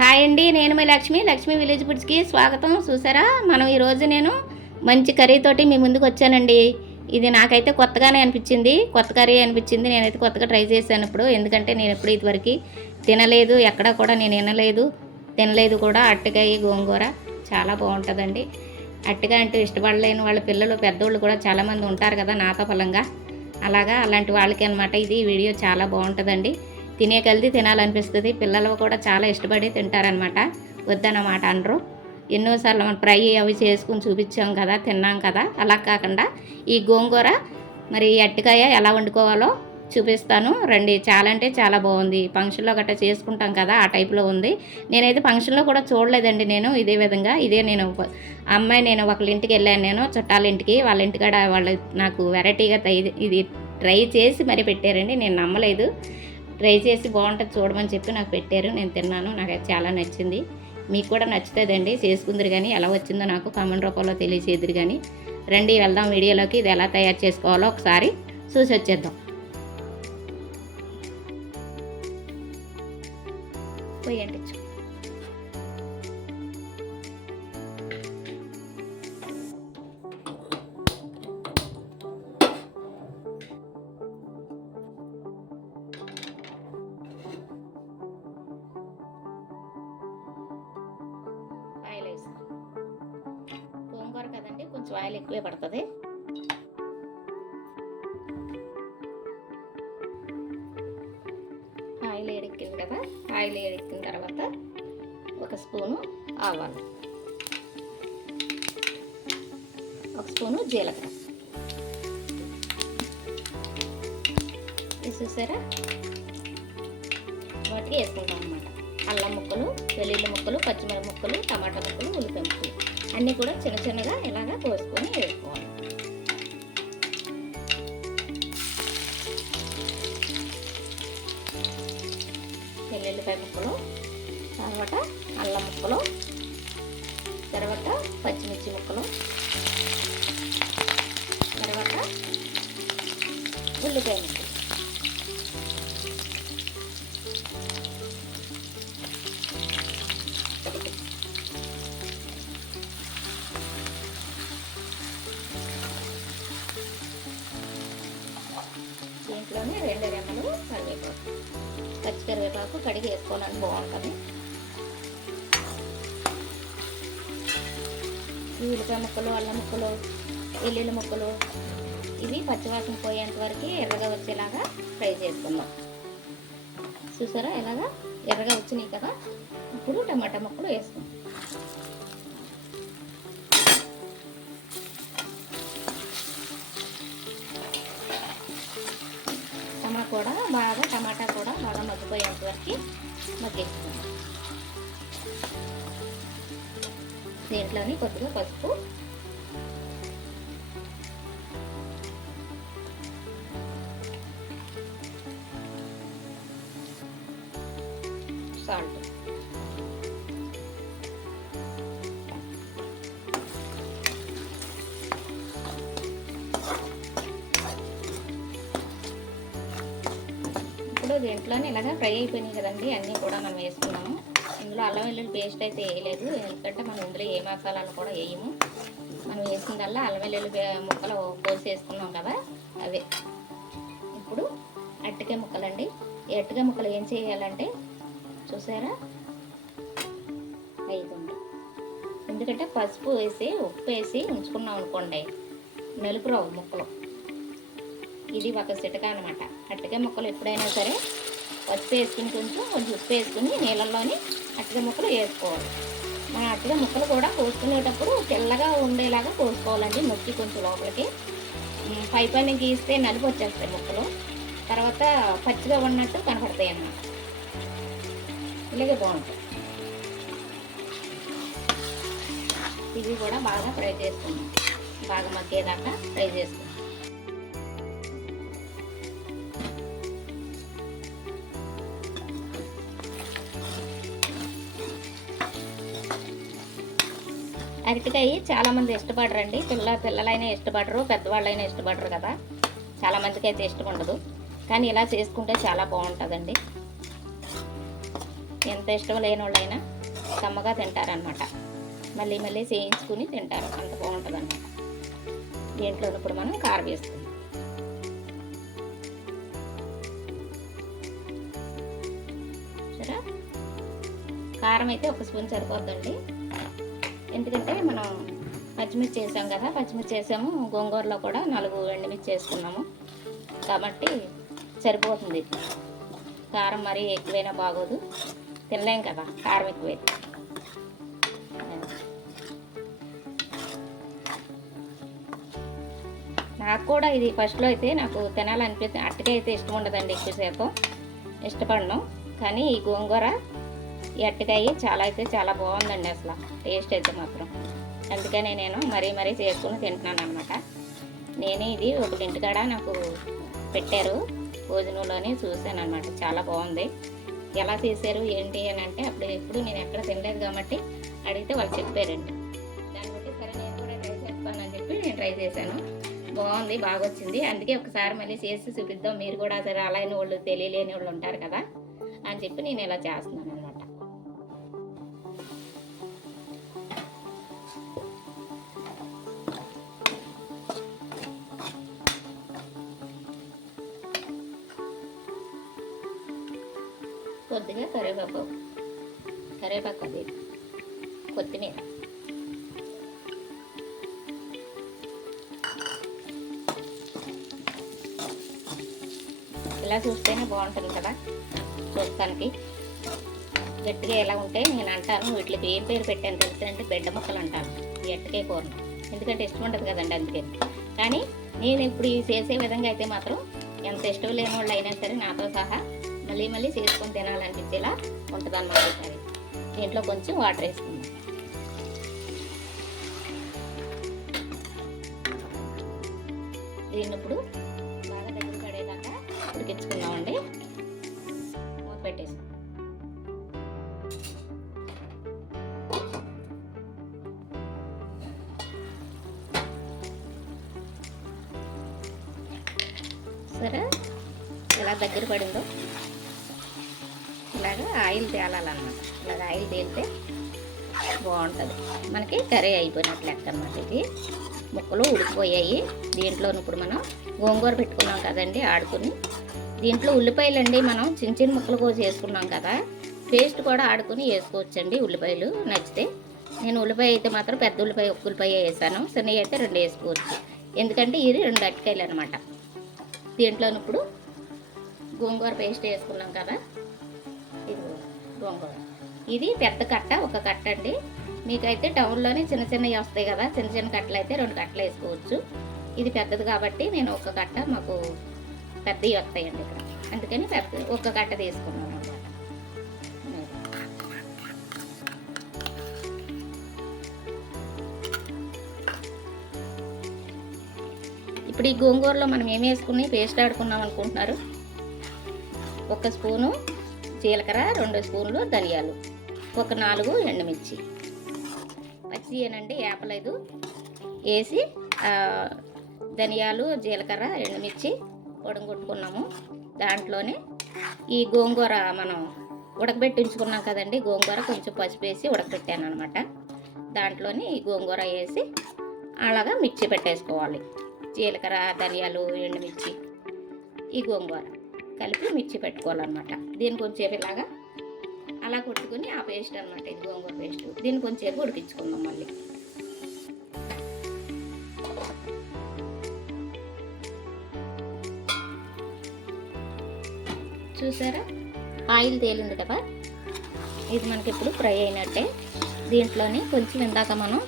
Hi అండి నేను మీ లక్ష్మి లక్ష్మి విలేజ్ ఫుడ్స్కి స్వాగతం. చూసారా? మనం ఈరోజు నేను మంచి కర్రీతోటి మీ ముందుకు వచ్చానండి. ఇది నాకైతే కొత్తగానే అనిపించింది. కొత్త కర్రీ అనిపించింది. నేనైతే కొత్తగా ట్రై చేశాను ఇప్పుడు. ఎందుకంటే నేను ఎప్పుడు ఇదివరకు తినలేదు. ఎక్కడా కూడా నేను వినలేదు. తినలేదు కూడా. అట్టకాయ గోంగూర చాలా బాగుంటుందండి. అట్టగా అంటే ఇష్టపడలేని వాళ్ళ పిల్లలు పెద్దోళ్ళు కూడా చాలామంది ఉంటారు కదా నాతో ఫలంగా అలాగా అలాంటి వాళ్ళకి అనమాట ఇది. వీడియో చాలా బాగుంటుందండి. తినే కలిది తినాలనిపిస్తుంది. పిల్లలు కూడా చాలా ఇష్టపడి తింటారనమాట. వద్దనమాట అనరు. ఎన్నోసార్లు మనం ఫ్రై అవి చేసుకుని చూపించాం కదా తిన్నాం కదా అలా కాకుండా ఈ గోంగూర మరి అట్టికాయ ఎలా వండుకోవాలో చూపిస్తాను. రండి చాలా అంటే చాలా బాగుంది. ఫంక్షన్లో గట్రా చేసుకుంటాం కదా ఆ టైప్లో ఉంది. నేనైతే ఫంక్షన్లో కూడా చూడలేదండి నేను ఇదే విధంగా. ఇదే నేను అమ్మాయి నేను ఒకళ్ళ ఇంటికి వెళ్ళాను నేను చుట్టాల ఇంటికి. వాళ్ళ ఇంటికాడ వాళ్ళు నాకు వెరైటీగా ఇది ట్రై చేసి మరి పెట్టారండి. నేను నమ్మలేదు. ట్రై చేసి బాగుంటుంది చూడమని చెప్పి నాకు పెట్టారు. నేను తిన్నాను. నాకు అది చాలా నచ్చింది. మీకు కూడా నచ్చుతుందండి. చేసుకుందరు కానీ ఎలా వచ్చిందో నాకు కామెంట్ రూపంలో తెలియచేదురు కానీ రండి వెళ్దాం వీడియోలోకి. ఇది ఎలా తయారు చేసుకోవాలో ఒకసారి చూసి వచ్చేద్దాం. పోయి ఎక్కువే పడుతుంది. ఆయిల్ ఏడెక్కింది కదా ఆయిల్ ఏడెక్కిన తర్వాత ఒక స్పూను ఆవాలు ఒక స్పూను జీలకర్ర. చూసారా? వాటికి వేసుకుంటాం అనమాట అల్లం ముక్కలు వెల్లుల్లి ముక్కలు పచ్చిమిరప ముక్కలు టమాటా ముక్కలు ఉల్లిపాయ ముక్కలు. అన్నీ కూడా చిన్న చిన్నగా ఇలాగ కోసుకొని వేసుకోవాలి. వెల్లుల్లిపాయ ముక్కలు తర్వాత అల్లం ముక్కలు తర్వాత పచ్చిమిర్చి ముక్కలు తర్వాత ఉల్లిపాయ ముక్కలు. వేసుకొని రెండు రెమ్మలు కరివేపాకు పచ్చి కరివేపాకు కడిగి వేసుకోవాలని బాగుంటుంది. ఉల్లిపాయ ముక్కలు అల్లం ముక్కలు వెల్లుల్లి ముక్కలు ఇవి పచ్చివాసన పోయేంత వరకు ఎర్రగా వచ్చేలాగా ఫ్రై చేసుకుందాం. చూసారా? ఎలాగా? ఎర్రగా వచ్చినాయి కదా? ఇప్పుడు టమాటా ముక్కలు వేసుకుందాం. కూడా బాగా టమాటా కూడా బాగా మగ్గిపోయేంత వరకు మగ్గించుకుందాం. దీంట్లోని కొద్దిగా పసుపు దీంట్లోనే ఇలాగ ఫ్రై అయిపోయినాయి కదండి అన్నీ కూడా మనం వేసుకున్నాము. ఇందులో అల్లం వెల్లుల్లి పేస్ట్ అయితే వేయలేదు ఎందుకంటే మనం ఇందులో ఏ మసాలాలు కూడా వేయము. మనం వేసిందల్లా అల్లం వెల్లుల్లి ముక్కలు కోసి వేసుకున్నాం కదా అవే. ఇప్పుడు అట్టికాయ ముక్కలండి. ఈ అట్టికాయ ముక్కలు ఏం చేయాలంటే చూసారా? ఐదు ఎందుకంటే పసుపు వేసి ఉప్పు వేసి ఉంచుకున్నాం అనుకోండి నలుపురావు ముక్కలు. ఇది ఒక సిటక అనమాట అట్టకాయ ముక్కలు ఎప్పుడైనా సరే పసుపు వేసుకుని కొంచెం కొంచెం ఉప్పు వేసుకుని నీళ్ళల్లోని అట్టకాయ ముక్కలు వేసుకోవాలి. మన అట్టకాయ ముక్కలు కూడా కోసుకునేటప్పుడు తెల్లగా ఉండేలాగా కోసుకోవాలండి నొక్కి కొంచెం లోపలికి. పై పైన గీస్తే నలుపు వచ్చేస్తాయి ముక్కలు. తర్వాత పచ్చిగా ఉన్నట్టు కనపడతాయి అన్నమాట. ఇలాగే బాగుంటుంది ఇవి కూడా బాగా ఫ్రై చేసుకున్నాం బాగా మగ్గేదాకా ఫ్రై చేసుకున్నాం అరటికాయ చాలామంది ఇష్టపడరండి. పిల్ల పిల్లలైనా ఇష్టపడరు పెద్దవాళ్ళైనా ఇష్టపడరు కదా. చాలామందికి అయితే ఇష్టం ఉండదు. కానీ ఇలా చేసుకుంటే చాలా బాగుంటుందండి. ఎంత ఇష్టం లేని వాళ్ళైనా కమ్మగా తింటారనమాట మళ్ళీ మళ్ళీ చేయించుకుని తింటారు. అంత బాగుంటుంది అనమాట దీంట్లో ఇప్పుడు మనం కారం వేసుకుందాం. కారం అయితే ఒక స్పూన్ సరిపోద్దండి. ఎందుకంటే మనం పచ్చిమిర్చి చేసాం కదా పచ్చిమిర్చి చేసాము. గోంగూరలో కూడా నాలుగు ఎండుమిర్చి వేసుకున్నాము కాబట్టి సరిపోతుంది. కారం మరీ ఎక్కువైనా బాగోదు. తినలేం కదా కారం ఎక్కువైతే నాకు కూడా ఇది ఫస్ట్లో అయితే నాకు తినాలనిపిస్తుంది అట్టగా అయితే ఇష్టం ఉండదండి ఎక్కువసేపు. ఇష్టపడను. కానీ ఈ గోంగూర ఈ అట్టకాయ చాలా అయితే చాలా బాగుందండి అసలు. టేస్ట్ అయితే మాత్రం. అందుకనే నేను మరీ మరీ చేసుకుని తింటున్నాను అనమాట నేను ఇది ఒక ఇంటికాడ నాకు పెట్టారు. భోజనంలోనే చూశాను అనమాట చాలా బాగుంది. ఎలా చేశారు ఏంటి అని అంటే అప్పుడు ఎప్పుడు నేను ఎక్కడ తినలేదు కాబట్టి అడిగితే వాళ్ళు చెప్పారండి దాన్ని బట్టి సరే నేను కూడా ట్రై చేస్తానని చెప్పి నేను ట్రై చేశాను. బాగుంది బాగా వచ్చింది. అందుకే ఒకసారి మళ్ళీ చేసి చూపిద్దాం. మీరు కూడా సరే అలా అయిన వాళ్ళు తెలియలేని వాళ్ళు ఉంటారు కదా అని చెప్పి నేను ఇలా చేస్తున్నాను. కరివేపాకు. కరివేపాకు అది కొత్తిమీర. ఇలా చూస్తేనే బాగుంటుంది కదా? చూస్తానికి. గట్టిగా ఎలా ఉంటే నేను అంటాను వీటికి ఏం పేరు పెట్టాను తెలుసంటే బిడ్డ మొక్కలు అంటాను. గట్టికే ఎట్టకే కూరను. ఎందుకంటే ఇష్టం ఉంటుంది కదండి అందుకే. కానీ నేను ఇప్పుడు ఈ చేసే విధంగా అయితే మాత్రం ఎంత ఇష్టం లేని వాళ్ళు అయినా సరే నాతో సహా మళ్ళీ మళ్ళీ చేసుకొని తినాలనిపించేలా ఉంటుంది అనమాట ఈసారి దీంట్లో కొంచెం వాటర్ వేసుకుందాం. దీన్ని ఇప్పుడు బాగా దగ్గర పడేదాకా ఉడికించుకుందామండి. మూత పెట్టేసి. సరే ఎలా దగ్గర పడిందో ఇలాగ ఆయిల్ తేలాలన్నమాట. ఇలాగ ఆయిల్ తేలితే బాగుంటుంది. మనకి కర్రీ అయిపోయినట్లు లెక్క అన్నమాట ఇది. ముక్కలు ఉడికిపోయాయి. దీంట్లో ఇప్పుడు మనం గోంగూర పెట్టుకున్నాం కదండి ఆడుకుని. దీంట్లో ఉల్లిపాయలు అండి మనం చిన్న చిన్న ముక్కలు కోసి వేసుకున్నాం కదా. పేస్ట్ కూడా ఆడుకుని వేసుకోవచ్చండి ఉల్లిపాయలు. నచ్చితే నేను ఉల్లిపాయ అయితే మాత్రం పెద్ద ఉల్లిపాయ ఒక్క ఉల్లిపాయ వేసాను. చిన్నవి అయితే రెండు వేసుకోవచ్చు. ఎందుకంటే ఇది రెండు అట్టకాయలు అనమాట దీంట్లో ఇప్పుడు గోంగూర పేస్ట్ వేసుకున్నాం కదా. గోంగూర ఇది పెద్ద కట్ట ఒక కట్ట అండి. మీకైతే టౌన్లోనే చిన్న చిన్నవి వస్తాయి కదా చిన్న చిన్న కట్టలు అయితే రెండు కట్టలు వేసుకోవచ్చు. ఇది పెద్దది కాబట్టి నేను ఒక కట్ట మాకు పెద్దవి వస్తాయండి ఇక్కడ. అందుకని పెద్ద ఒక కట్ట తీసుకున్నాను అనమాట. ఇప్పుడు ఈ గోంగూరలో మనం ఏం వేసుకుని పేస్ట్ ఆడుకున్నాం అనుకుంటున్నారు? ఒక స్పూను జీలకర్ర రెండు స్పూన్లు ధనియాలు ఒక నాలుగు ఎండుమిర్చి. పచ్చి ఏనండి వేపలేదు వేసి ధనియాలు జీలకర్ర ఎండుమిర్చి పొడంగొట్టుకున్నాము. దాంట్లోనే ఈ గోంగూర మనం ఉడకబెట్టి ఉంచుకున్నాం కదండి గోంగూర కొంచెం పసుపు వేసి ఉడకబెట్టాను అనమాట దాంట్లోనే ఈ గోంగూర వేసి అలాగా మిర్చి పెట్టేసుకోవాలి. జీలకర్ర ధనియాలు ఎండుమిర్చి ఈ గోంగూర. కలిపి మిర్చి పెట్టుకోవాలన్నమాట. దీన్ని కొంచెంసేపు ఇలాగా అలా కొట్టుకుని ఆ పేస్ట్ అనమాట ఇది గోంగూర పేస్ట్. దీన్ని కొంచెంసేపు ఉడికించుకుందాం మళ్ళీ. చూసారా? ఆయిల్ తేలింది కదా? ఇది మనకి ఇప్పుడు ఫ్రై అయినట్టే. దీంట్లోని కొంచెం ఇందాక మనం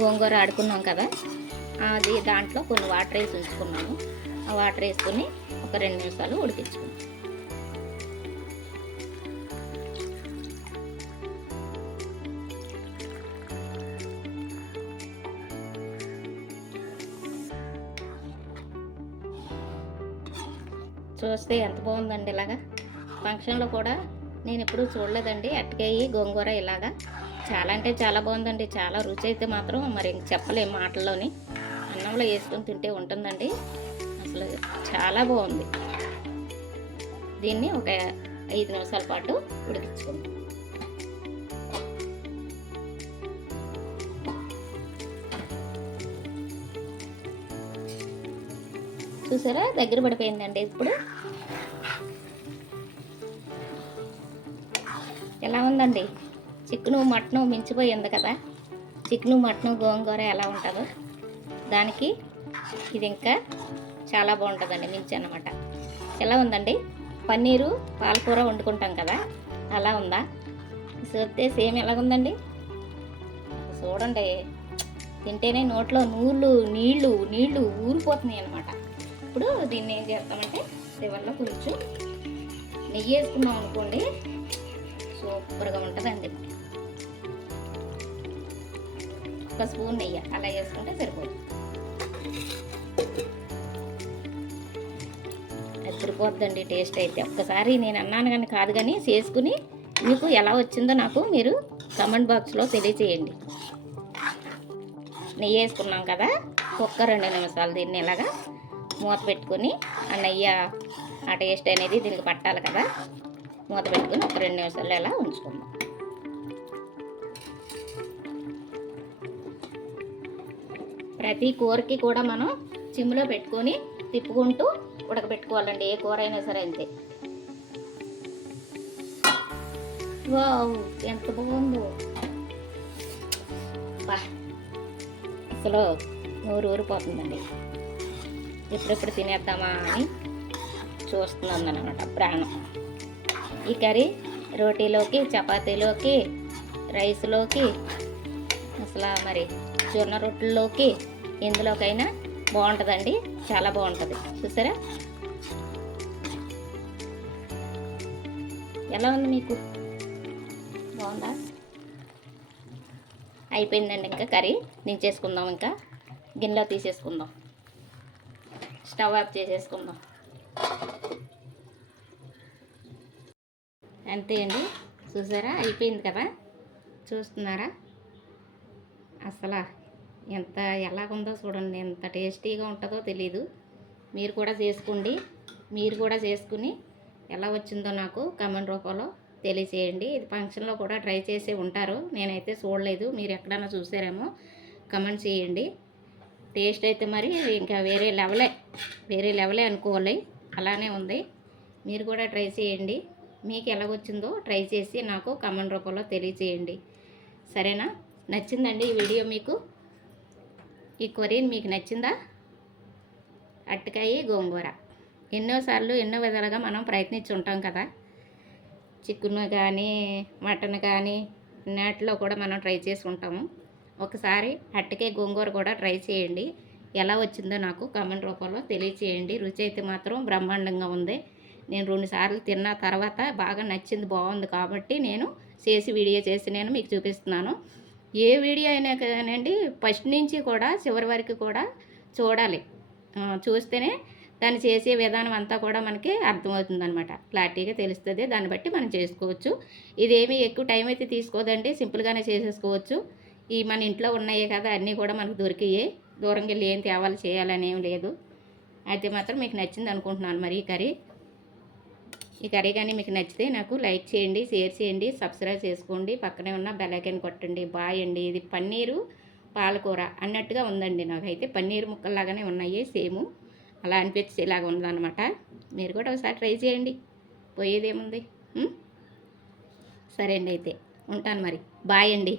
గోంగూర ఆడుకున్నాం కదా? అది దాంట్లో కొన్ని వాటర్ వేసి ఉంచుకున్నాము ఆ వాటర్ వేసుకుని ఒక రెండు నిమిషాలు ఉడికించుకుందాం. చూస్తే ఎంత బాగుందండి ఇలాగా. ఫంక్షన్లో కూడా నేను ఎప్పుడూ చూడలేదండి. అట్టకాయి గోంగూర ఇలాగా. చాలా అంటే చాలా బాగుందండి. చాలా రుచి అయితే మాత్రం మరి చెప్పలేము మాటల్లోని. అన్నంలో వేసుకొని తింటే ఉంటుందండి. అసలు చాలా బాగుంది. దీన్ని ఒక ఐదు నిమిషాల పాటు ఉడికించుకుంటాం చూసారా? దగ్గర పడిపోయిందండి ఇప్పుడు. ఎలా ఉందండి? చికెను మటను మించిపోయింది కదా? చికెను మటను గోంగూర ఎలా ఉంటుందో. దానికి ఇది ఇంకా చాలా బాగుంటుందండి మించి అనమాట ఎలా ఉందండి? పన్నీరు పాలకూర వండుకుంటాం కదా అలా ఉందా? చూస్తే సేమ్ ఎలాగుందండి? చూడండి తింటేనే నోట్లో నూళ్ళు నీళ్ళు నీళ్ళు ఊరిపోతున్నాయి అనమాట ఇప్పుడు దీన్ని ఏం చేస్తామంటే చివరిలో కొంచెం నెయ్యి వేసుకున్నాం అనుకోండి సూపర్గా ఉంటుందండి. ఒక స్పూన్ నెయ్యి అలా వేసుకుంటే సరిపోతుంది. అదిరిపోద్దండి టేస్ట్ అయితే. ఒక్కసారి నేను అన్నాను కానీ కాదు కానీ చేసుకుని మీకు ఎలా వచ్చిందో నాకు మీరు కమెంట్ బాక్స్లో తెలియచేయండి. నెయ్యి వేసుకున్నాం కదా ఒక్క రెండు నిమిషాలు దీన్ని ఇలాగా మూత పెట్టుకొని ఆ నెయ్యి ఆ టేస్ట్ అనేది దీనికి పట్టాలి కదా. మూత పెట్టుకుని ఒక రెండు నిమిషాలు ఇలా ఉంచుకుందాం. ప్రతి కూరకి కూడా మనం చిమ్లో పెట్టుకొని తిప్పుకుంటూ ఉడకబెట్టుకోవాలండి ఏ కూర అయినా సరే అంతే. వావ్ ఎంత బాగుందో. బా అసలు నూరు ఊరిపోతుందండి. ఎప్పుడెప్పుడు తినేద్దామా అని చూస్తున్నాను అనమాట ప్రాణం. ఈ కర్రీ రోటీలోకి చపాతీలోకి రైస్లోకి అసలు మరి జొన్న రొట్టెల్లోకి ఎందులోకైనా బాగుంటుందండి. చాలా బాగుంటుంది. చూసారా? ఎలా ఉంది మీకు? బాగుందా? అయిపోయిందండి ఇంకా కర్రీ. దించేసుకుందాం ఇంకా. గిన్నెలో తీసేసుకుందాం. స్టవ్ ఆఫ్ చేసేసుకుందాం. అంతే అండి. చూసారా? అయిపోయింది కదా? చూస్తున్నారా? అసలు ఎంత ఎలాగుందో చూడండి ఎంత టేస్టీగా ఉంటుందో తెలీదు. మీరు కూడా చేసుకోండి. మీరు కూడా చేసుకుని ఎలా వచ్చిందో నాకు కమెంట్ రూపంలో తెలియచేయండి. ఇది ఫంక్షన్లో కూడా ట్రై చేసి ఉంటారు. నేనైతే చూడలేదు. మీరు ఎక్కడైనా చూసారేమో కమెంట్ చేయండి. టేస్ట్ అయితే మరి ఇంకా వేరే లెవలే వేరే లెవలే అనుకోవాలి. అలానే ఉంది. మీరు కూడా ట్రై చేయండి. మీకు ఎలాగొచ్చిందో ట్రై చేసి నాకు కమెంట్ రూపంలో తెలియచేయండి. సరేనా? నచ్చిందండి ఈ వీడియో మీకు? ఈ కొరియన్ మీకు నచ్చిందా? అట్టకాయ గోంగూర. ఎన్నోసార్లు ఎన్నో విధాలుగా మనం ప్రయత్నించి ఉంటాం కదా. చికెన్ కానీ మటన్ కానీ నాటిలో కూడా మనం ట్రై చేసి ఉంటాము. ఒకసారి అట్టకాయ గోంగూర కూడా ట్రై చేయండి. ఎలా వచ్చిందో నాకు కామెంట్ రూపంలో తెలియచేయండి. రుచి అయితే మాత్రం బ్రహ్మాండంగా ఉంది. నేను రెండు సార్లు తిన్న తర్వాత బాగా నచ్చింది బాగుంది కాబట్టి నేను చేసి వీడియో చేసి నేను మీకు చూపిస్తున్నాను. ఏ వీడియో అయినా కానండి ఫస్ట్ నుంచి కూడా చివరి వరకు కూడా చూడాలి. చూస్తేనే దాన్ని చేసే విధానం అంతా కూడా మనకి అర్థమవుతుంది అనమాట క్లారిటీగా తెలుస్తుంది. దాన్ని బట్టి మనం చేసుకోవచ్చు. ఇదేమీ ఎక్కువ టైం అయితే తీసుకోదండి. సింపుల్గానే చేసేసుకోవచ్చు. ఈ మన ఇంట్లో ఉన్నాయే కదా అన్నీ కూడా మనకు దొరికాయి. దూరంగా వెళ్ళి ఏం తేవాలి చేయాలని ఏం లేదు. అయితే మాత్రం మీకు నచ్చింది అనుకుంటున్నాను. మరి ఈ కర్రీ ఈ కర్రీ కానీ మీకు నచ్చితే నాకు లైక్ చేయండి షేర్ చేయండి సబ్స్క్రైబ్ చేసుకోండి. పక్కనే ఉన్న బెల్లైకన్ కొట్టండి. బాయ్ అండి. ఇది పన్నీరు పాలకూర అన్నట్టుగా ఉందండి. నాకైతే పన్నీరు ముక్కల్లాగానే ఉన్నాయి. సేము అలా అనిపించేలాగా ఉందన్నమాట. మీరు కూడా ఒకసారి ట్రై చేయండి. పోయేదేముంది? సరే అండి అయితే. ఉంటాను మరి. బాయ్ అండి.